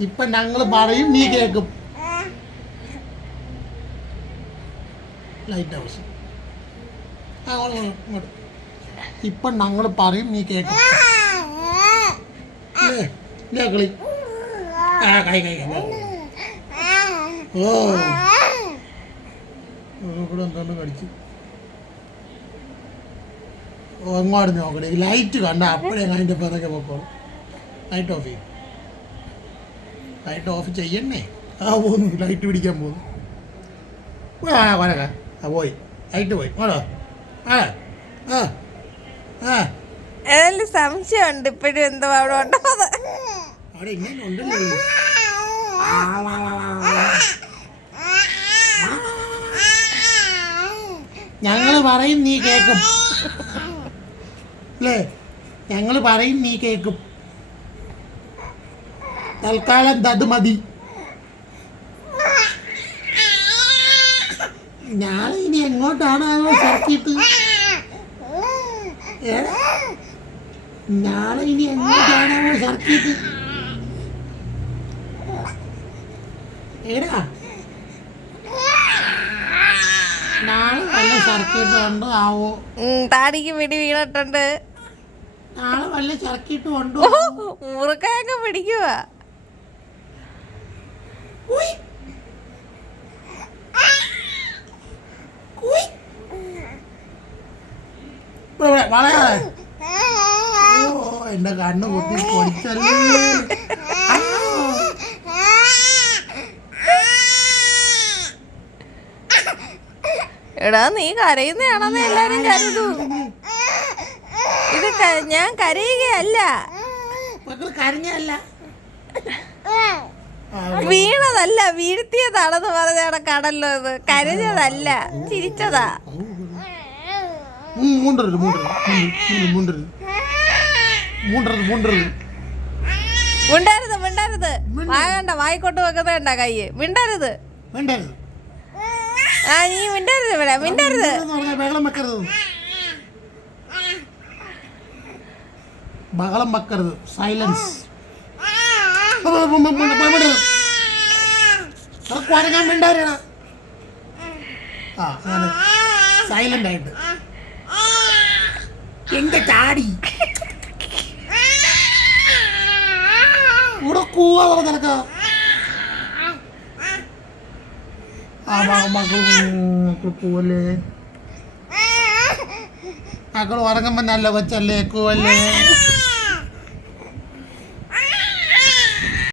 ഇപ്പൊ ഞങ്ങൾ പറയും നീ കേക്കും. ലൈറ്റ് അങ്ങോട്ട് ഇങ്ങോട്ട്, ഇപ്പൊ ഞങ്ങൾ പറയും നീ? ഇല്ലേ കളി. ആ കൈ കൈ കൈ. ഓ. ഇവിടെ എന്തോന്ന് കടിച്ചു. എങ്ങോട്ട് നോക്കണേ ലൈറ്റ് കണ്ട അപ്പോഴേ അതിന്റെ പിറകെ പോക്കോളൂ. ലൈറ്റ് ഓഫ് ചെയ്യും. ലൈറ്റ് ഓഫ് ചെയ്യണേ ആ പോന്നു. ലൈറ്റ് പിടിക്കാൻ പോന്നു. ആ വരക ആ പോയി. ലൈറ്റ് പോയി. വേണോ ആ ആ ആ. ഏതായാലും സംശയമുണ്ട്? ഇപ്പോഴും എന്തോ അവിടെ ഉണ്ടോന്ന് അവിടെ ഇങ്ങനെ ഉണ്ടല്ലോ. ഞങ്ങൾ പറയും നീ കേൾക്കും അല്ലേ? ഞങ്ങൾ പറയും നീ കേൾക്കും തൽക്കാലം അത് മതി. ഞാൻ ഇനി എങ്ങോട്ടാണ് സർക്കിട്ട്? നാളെ ഇനി എങ്ങോട്ടാണ് സർക്കിട്ട്? ഏടാ? നാളെ വല്ല സർക്കിട്ട് ഉണ്ടോ ആവോ? താടിക്ക് പിടി വീണിട്ടുണ്ട്. നാളെ വല്ല സർക്കിട്ട് ഉണ്ടോ? മുറുക്കയൊക്കെ പിടിക്കുക ഇവിടെ, ഓ എന്റെ കണ്ണ് കുത്തി പൊടിച്ചല്ലേ? എടാ നീ കരയുന്നതാണെന്ന് എല്ലാരും കരുതൂ. ഇത് ഞാൻ കരയുകയല്ല. കരഞ്ഞല്ല വീണതല്ല വീഴ്ത്തിയതാണെന്ന് പറഞ്ഞാണ് കടല്ലോ ഇത് കരഞ്ഞതല്ല ചിരിച്ചതാ മൂണ്ടരുത് മൂണ്ടരുത് മൂണ്ടരുത് മൂണ്ടരുത് മൂണ്ടരുത് മിണ്ടരുത് മിണ്ടരുത് വായണ്ട വായിക്കോട്ട് വെക്കുന്നേണ്ട കയ്യ് മിണ്ടരുത് വേണ്ടരുത് ആ നീ മിണ്ടരുത് ഇവിടെ മിണ്ടരുത് എന്ന് പറഞ്ഞാൽ ബഹളം വെക്കരുത് ബഹളം വെക്കരുത് സൈലൻസ് കുരങ്ങാൻ മിണ്ടാരണ ആ അങ്ങനെ സൈലന്റ് ആയിട്ട് എന്റെ ചാടി ഇവിടെ കൂവാ ആ മക്കൾ മക്കൾ കൂവല്ലേ മക്കൾ ഉറങ്ങുമ്പോ നല്ല കൊച്ചല്ലേ കൂവല്ലേ